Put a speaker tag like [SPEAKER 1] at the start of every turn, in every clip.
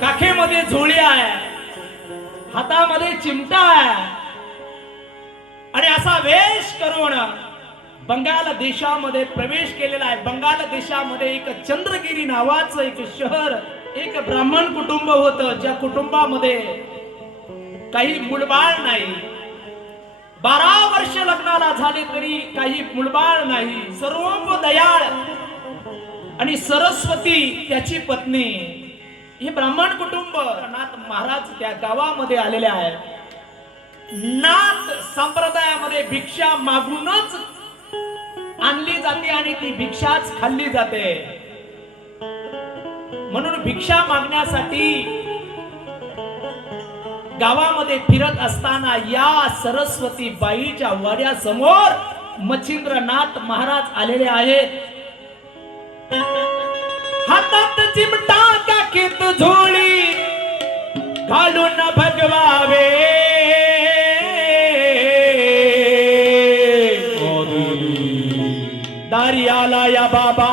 [SPEAKER 1] काखेमध्ये झोळी आहे. हातामध्ये चिमटा आहे. आणि असा वेश करून बंगाल देशामध्ये प्रवेश केलेला आहे. बंगाल देशामध्ये एक चंद्रगिरी नावाचं एक शहर एक ब्राह्मण कुटुंब होतं. ज्या कुटुंबामध्ये काही मुलबाळ नाही. बारा वर्ष लग्नाला झाले तरी काही मुलबाळ नाही. सर्व दयाळ आणि सरस्वती त्याची पत्नी. हे ब्राह्मण कुटुंब नाथ महाराज त्या गावामध्ये आलेले आहेत. नाथ संप्रदायामध्ये भिक्षा मागूनच आणली जाते आणि ती भिक्षाच खाल्ली जाते. म्हणून भिक्षा मागण्यासाठी गावामध्ये फिरत असताना या सरस्वती बाईच्या वाड्यासमोर मच्छिंद्रनाथ महाराज आलेले आहेत. हातात चिमटा काकीत झोळी घालून भगवावे. दारी आला या बाबा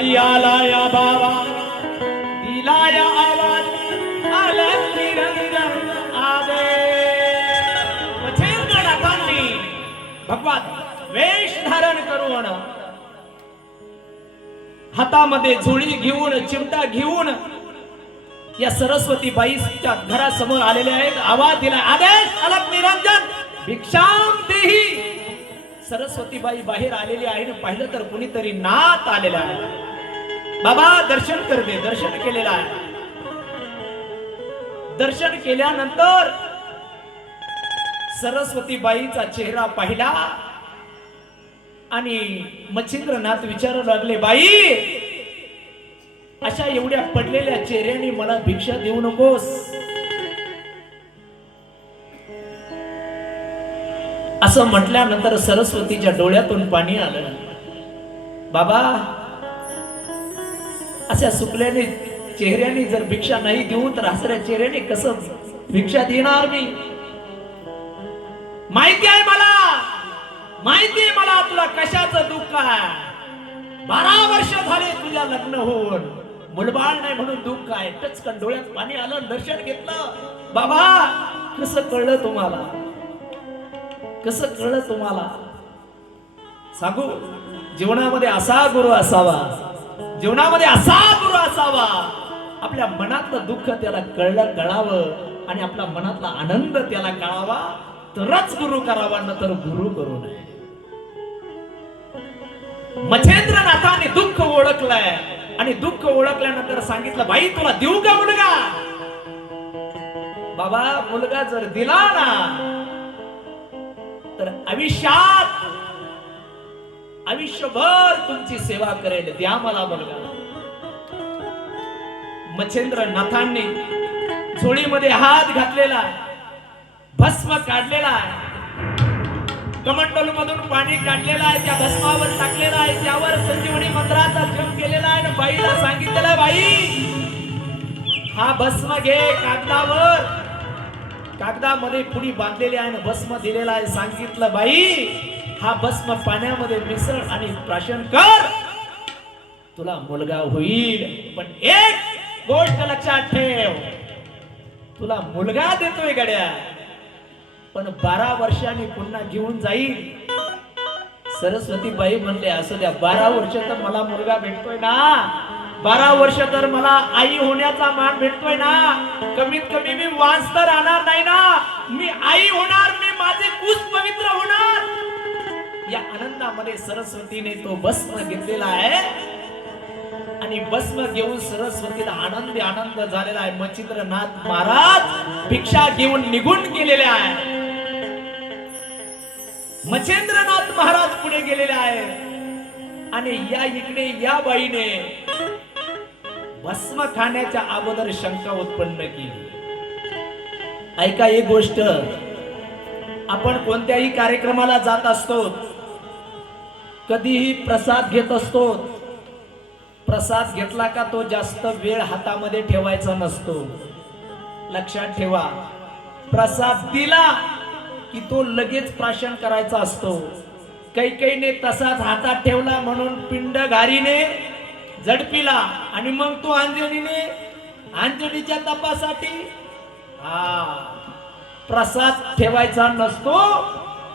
[SPEAKER 1] दारी आला या बाबा दिला या आवाज आला निरंजन आले मच्छिंद्रनाथांनी भगवान वेश धारण करून हातामध्ये झोळी घेऊन चिमटा घेऊन या सरस्वती बाईच्या घरासमोर आलेले आहेत. आवाज दिला आदेश अलग निरंजन भिक्षाम देही. सरस्वतीबाई बाहेर आलेली आहे पाहिलं तर कुणीतरी नात आलेला आहे. बाबा दर्शन करते दर्शन केलेलं आहे. दर्शन केल्यानंतर सरस्वतीबाईचा चेहरा पाहिला आणि मच्छिंद्रनाथ विचारू लागले बाई अशा एवढ्या पडलेल्या चेहऱ्याने मला भिक्षा देऊ नकोस. असं म्हटल्यानंतर सरस्वतीच्या डोळ्यातून पाणी आलं. बाबा अशा सुकल्याने चेहऱ्याने जर भिक्षा नाही देऊ तर असऱ्या चेहऱ्याने कस भिक्षा देणार मी? माहिती आहे मला? माहिती आहे मला तुला कशाचं दुःख आहे? बारा वर्ष झाले तुझ्या लग्न होऊन. मुलबाळ नाही म्हणून दुःख आहे. टचकन डोळ्यात पाणी आलं दर्शन घेतलं. बाबा कसं कळलं तुम्हाला? कसं कळलं तुम्हाला? सांगू? जीवनामध्ये असा गुरु असावा. जीवनामध्ये असा गुरु असावा. आपल्या मनातलं दुःख त्याला कळलं कळावं आणि आपल्या मनातला आनंद त्याला कळावा. तरच गुरु करावा न तर गुरु करू नये. मच्छेंद्रनाथाने दुःख ओळखलंय. आणि दुःख ओळखल्यानंतर सांगितलं बाई तुला देऊ का मुलगा? बाबा मुलगा जर दिला ना तर आयुष्यात आयुष्यभर तुमची सेवा करेल द्या मला मुलगा. मच्छेंद्र नाथांनी झोळीमध्ये हात घातलेला आहे भस्म काढलेला आहे. कमंडल मधून पाणी काढलेलं आहे त्या भस्मावर टाकलेलं आहे त्यावर संजीवनी मंत्राचा जप केलेला आहे आणि बाईला सांगितलेलं बाई हा भस्म घे कागदावर. कागदामध्ये पुढी बांधलेली आहे भस्म दिलेला आहे. सांगितलं बाई हा भस्म पाण्यामध्ये मिसळ आणि प्राशन कर. तुला मुलगा होईल पण एक गोष्ट लक्षात ठेव. तुला मुलगा देतोय गड्या. पण बारा वर्षांनी पुन्हा घेऊन जाईल. सरस्वती बाई म्हणले असं द्या बारा वर्ष तर मला मुलगा भेटतोय ना. बारा वर्ष तर मला आई होण्याचा मान भेटतोय ना. कमीत कमी मी वाच तर राहणार नाही ना. मी आई होणार मी माझे कुस पवित्र होणार. या आनंदामध्ये सरस्वतीने तो भस्म घेतलेला आहे. आणि भस्म घेऊन सरस्वतीला आनंदी आनंद झालेला आहे. मच्छिंद्रनाथ महाराज भिक्षा घेऊन निघून गेलेले आहे मच्छेंद्रनाथ महाराज पुढे गेलेले आहे आणि या इकडे या बाईने भस्म खाण्याच्या अगोदर शंका उत्पन्न केली. ऐका एक गोष्ट. आपण कोणत्याही कार्यक्रमाला जात असतो कधीही प्रसाद घेत असतो प्रसाद घेतला का तो जास्त वेळ हातामध्ये ठेवायचा नसतो. लक्षात ठेवा प्रसाद दिला की तो लगेच प्राशन करायचा असतो. काही काहीने तसाच हातात ठेवला म्हणून पिंड घारीने झडपिला. आणि मग तो अंजनीने अंजनीच्या तपासाठी हा प्रसाद ठेवायचा नसतो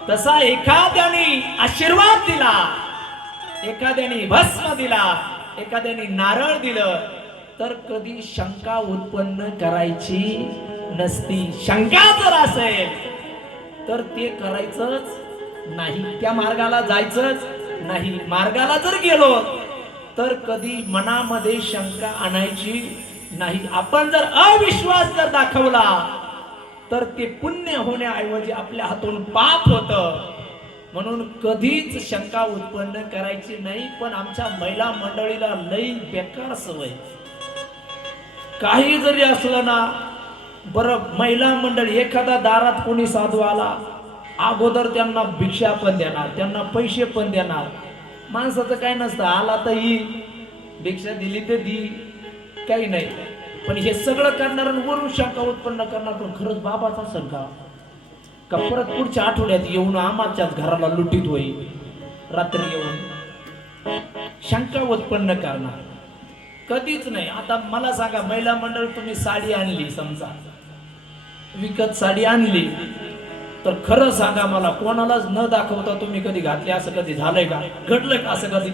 [SPEAKER 1] तसा एखाद्याने आशीर्वाद दिला. एखाद्याने भस्म दिला एखाद्याने नारळ दिलं तर कधी शंका उत्पन्न करायची नसती. शंका जर असेल तर ते करायचंच नाही. त्या मार्गाला जायचंच नाही. मार्गाला जर गेलो तर कधी मनामध्ये शंका आणायची नाही. आपण जर अविश्वास जर दाखवला तर ते पुण्य होण्याऐवजी आपल्या हातून पाप होत. म्हणून कधीच शंका उत्पन्न करायची नाही पण आमच्या महिला मंडळीला लई बेकार सवय. काही जरी असलं ना बरं महिला मंडळ एखादा दारात कोणी साधू आला अगोदर त्यांना भिक्षा पण देणार त्यांना पैसे पण देणार. माणसाचं काय नसतं आला तर येईल भिक्षा दिली तर दी. काही नाही. पण हे सगळं करणार वरून शंका उत्पन्न करणार पण खरंच बाबाचा शंका का? का परत पुढच्या आठवड्यात येऊन आम्हाच्याच घराला लुटीत होईल? रात्री येऊन. शंका उत्पन्न करणार. कधीच नाही. आता मला सांगा महिला मंडळ तुम्ही साडी आणली समजा. विकत साडी आणली. तर खरं सांगा मला कोणालाच न दाखवता तुम्ही कधी घातले असं कधी झालंय का? घडलंय का असं कधी?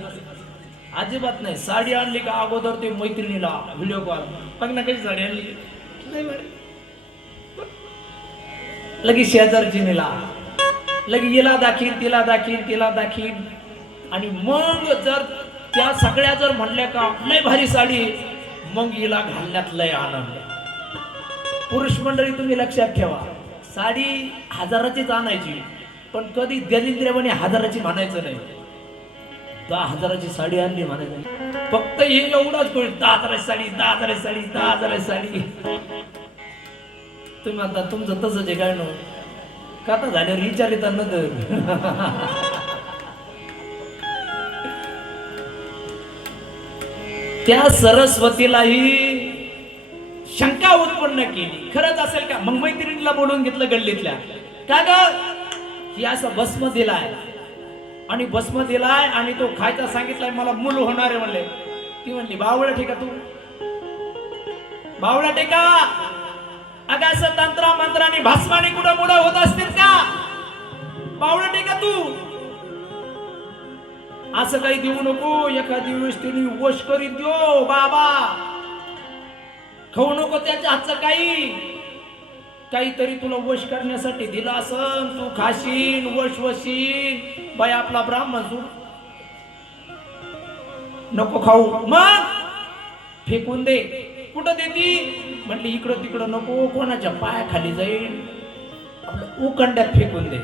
[SPEAKER 1] अजिबात नाही. साडी आणली का अगोदर ते मैत्रिणीला व्हिडिओ कॉल बघ ना कशी साडी आणली. नाही बरं. लगेच शेजारची नेला लगे हिला दाखील तिला दाखील तिला दाखील आणि मग जर त्या सगळ्या जर म्हणल्या का लय भारी साडी मग हिला घालण्यात लय आनंद. पुरुष मंडळी तुम्ही लक्षात ठेवा. साडी हजाराचीच आणायची पण कधी दलिंद्रेवाने हजाराची म्हणायचं नाही. दहा हजाराची साडी आणली म्हणायचं फक्त हे एवढाच कोणी दहा हजाराची साडी दहा हजाराची साडी दहा हजाराची साडी. तुम्ही आता तुमचं तसंच आहे काय नो? कथा झाल्यावर विचारित तर. त्या सरस्वतीलाही शंका केली. खरंच असेल का? मग मैत्रिणीला बोलून घेतलं गल्लीतल्या. का ग ही असं भस्म दिलाय आणि भस्म दिलाय आणि तो खायचा सांगितलाय मला मूल होणार आहे म्हणले. ती म्हणली बावळा ठेका तू. बावळा टेका अगं असं तंत्रा मंत्राने भस्माने कुठं मुलं होत असतील का? बावळा ठेका तू. असं काही देऊ नको. एखादी वेळेस तिने वश करीत देऊ बाबा. खाऊ नको त्याच्या हातचं काही. काहीतरी तुला वश करण्यासाठी दिलं असन तू खाशीन वश वशीन. बाई आपला ब्राह्मण तू. नको खाऊ. मग? फेकून दे. कुठं देती? म्हटली इकडं तिकडं नको. कोणाच्या पायाखाली जाईल आपलं उकंड्यात फेकून दे.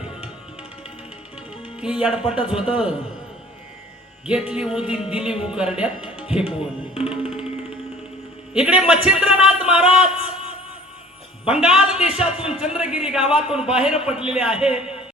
[SPEAKER 1] ती याडपटच होत. घेतली उदीन दिली उकरड्यात फेकून. इकडे मच्छिंद्रनाथ महाराज बंगाल देशातून चंद्रगिरी गावातून बाहेर पडलेले आहे